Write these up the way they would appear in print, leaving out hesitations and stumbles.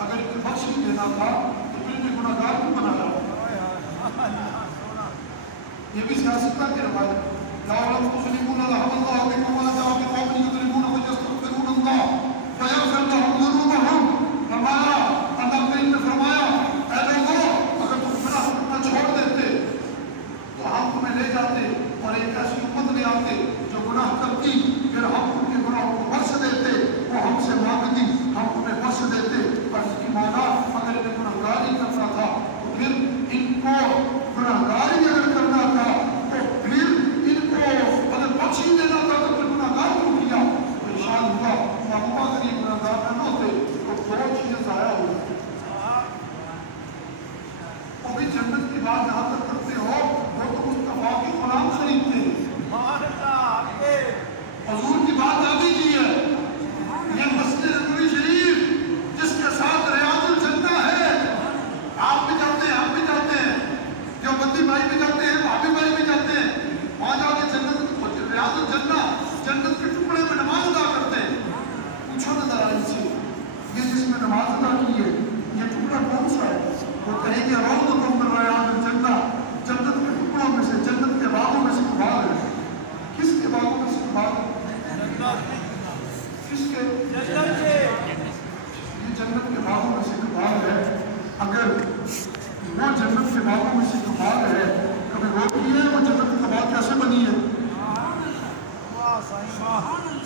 اگر اسے بخش دینا تھا تو پھر انہیں گناہگار کیوں بنایا؟ یہ بھی سیاستہ کی روایت لا علم تسلمون لهم الله بكم ولا بقوم يضربون ويستغفرون الله فيغفر لهم ذنوبهم فرمایا اللہ کریم نے فرمایا اے لوگوں اگر تم گناہ کرنا چھوڑ دیتے تو ہم تمہیں لے جاتے اور ایک ایسی امت لے آتے جو گناہ کرتی پھر ہم ان کے گناہوں کو بخش دیتے وہ ہم سے مانگتی ہم انہیں بخش دیتے اور اس کی مانا اگر انہیں گناہگاری کرنا تھا تو پھر ان کو گناہگاری اگر کرنا تھا تو پھر اگر بخش ہی دینا تھا تو پھر گناہگار کیوں کیا؟ تو ارشاد ہوا محبوبہ کریم گناہگار نہ ہوتے تو دو چیزیں ضائع ہو جاتی وہ بھی جنت کی بات جہاں تک کرتے ہو وہ تو مصطفیٰ کی غلام خریدتے ہیں حضور کی بات آگے کی ہے یہ مسجد نبوی شریف جس کے ساتھ ریاض الجنہ ہے آپ بھی جاتے ہیں ہم بھی جاتے ہیں دیوبندی بھائی بھی جاتے ہیں بھابی بھائی بھی جاتے ہیں وہاں جا کے جنت ریاض الجنہ جنت کے ٹکڑے میں نماز ادا کرتے ہیں پوچھو نہ ذرا ان سے یہ جس میں نماز ادا کی ہے یہ ٹکڑا کون سا ہے؟ وہ کہیں گے روض من ریاض الجنہ جنت کے ٹکڑوں میں سے جنت کے باغوں میں سے باغ ہے کس کے باغوں میں سے باغ ہے؟ کس کے؟ یہ جنت کے باغوں میں سے باغ ہے اگر وہ جنت کے باغوں میں سے باغ ہے کبھی روکی ہے وہ جنت کی بات کیسے بنی ہے؟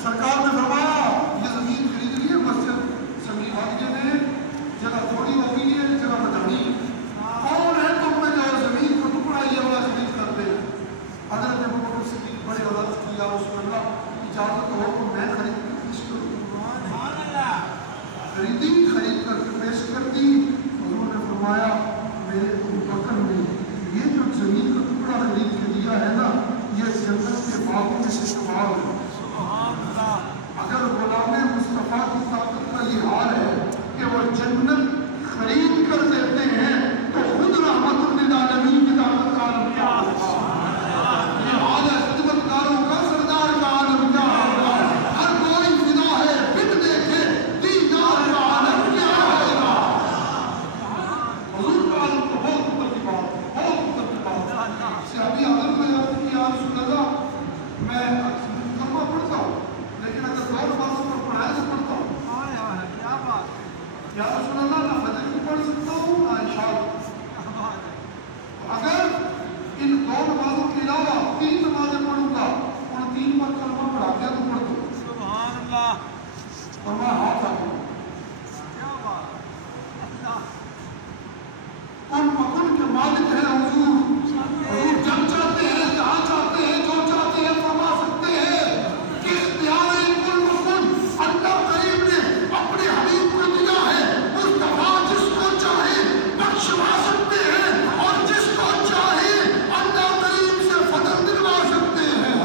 سرکار نے فرمایا یہ زمین خرید لی ہے مسجد سمیع خواجہ نے جگہ تھوڑی ہو گئی ہے جگہ بتانی کون ہے تم میں جو زمین کو ٹکڑا یہ والا خرید کر دے حضرت ابوبکر صدیق بڑے عرض کیا رسول اللہ اجازت ہو تو میں خرید کر پیش کروں خریدی خرید کر کے پیش کر دی حضور نے فرمایا میرے ابوبکر نے یہ جو زمین کا ٹکڑا خرید کے دیا ہے نا یہ جنت کے باغوں میں سے کمال ہے اگر غلام مصطفیٰ کی طاقت کا یہ حال ہے کہ وہ جنت خرید کر دیتے ہیں تو خود رحمت للعالمین کی طاقت کا عالم کیا ہوگا یہ حال ہے خدمتگاروں کا سردار کا عالم کیا ہوگا ہر کوئی فدا ہے بن دیکھے دیدار کا عالم کیا ہوگا حضور کا عالم تو بہت اوپر کی بات بہت اوپر کی بات صحابی عالم میں یاد کہ یا رسول اللہ میں کلمہ پڑھتا ہوں لیکن اگر دو نمازوں پر پڑھایا سے پڑھتا ہوں یا رسول اللہ نہ فجر کو پڑھ سکتا ہوں نہ عشاء اگر ان دو نمازوں کے علاوہ تین نمازیں پڑھوں گا ان تین پر کلمہ پڑھا دیا تو پڑھ دو سبحان اللہ اور میں ہاتھ آ گیا ان مکن کے مالک ہے حضور جب چاہتے ہیں جہاں چاہتے ہیں جو چاہتے ہیں فرما سکتے ہیں کہ اختیار کل مکن اللہ کریم نے اپنے حبیب کو دیا ہے مصطفیٰ جس کو چاہے بخشوا سکتے ہیں اور جس کو چاہے اللہ کریم سے فضل دلوا سکتے ہیں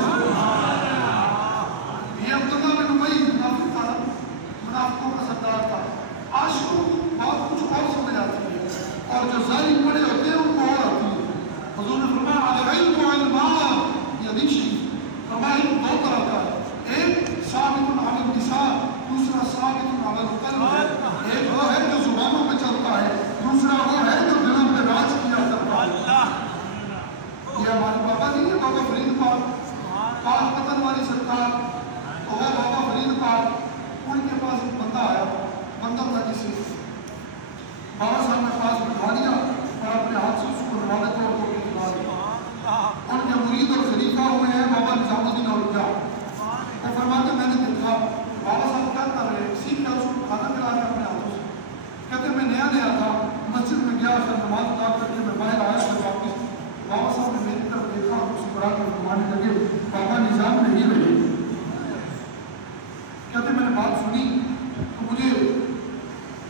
یہ عبداللہ بن ابی منافق تھا منافقوں کا سردار تھا عاشقوں کو بات کچھ اور سمجھ آتی ہے اور جو ظالم بڑے ہوتے ہیں ان کو اور آتی ہے حضور نے فرمایا العلم والمال یہ حدیث شریف فرمایا علم دو طرح کا ہے ایک ثابت علی اللسان دوسرا ثابت علی القلب ایک وہ ہے جو زبانوں میں چلتا ہے دوسرا وہ ہے جو دلوں میں راج کیا کرتا ہے یہ ہمارے بابا نہیں ہے بابا فرید پاک پاک پتن والی سرکار وہ بابا فرید پاک ان کے پاس ایک بندہ آیا بندہ تھا کسی بابا صاحب نے پاس بٹھا لیا اور اپنے ہاتھ سے اس کو روالے طور پر دکھا دیا ان کے مرید اور خلیفہ ہوئے ہیں بابا نظام الدین اولیا وہ فرماتے میں نے دیکھا بابا صاحب کیا کر رہے سیکھ کیا اس کو کھانا کھلا رہے اپنے ہاتھوں سے کہتے میں نیا تھا مسجد میں گیا پھر نماز ادا کر کے میں باہر آیا پھر واپس بابا صاحب نے میری طرف دیکھا اور مسکرا کر فرمانے لگے بابا نظام نہیں رہے کہتے میں نے بات سنی تو مجھے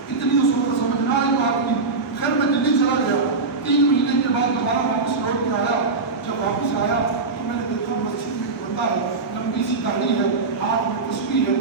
اتنی اس وقت سمجھ نہ آئی بات کی خیر میں دلی چلا گیا 3 مہینے کے بعد دوبارہ واپس لوٹ کے آیا جب واپس آیا تو میں نے دیکھا مسجد میں ایک بندہ ہے لمبی سی داڑھی ہے ہاتھ میں تسبیح ہے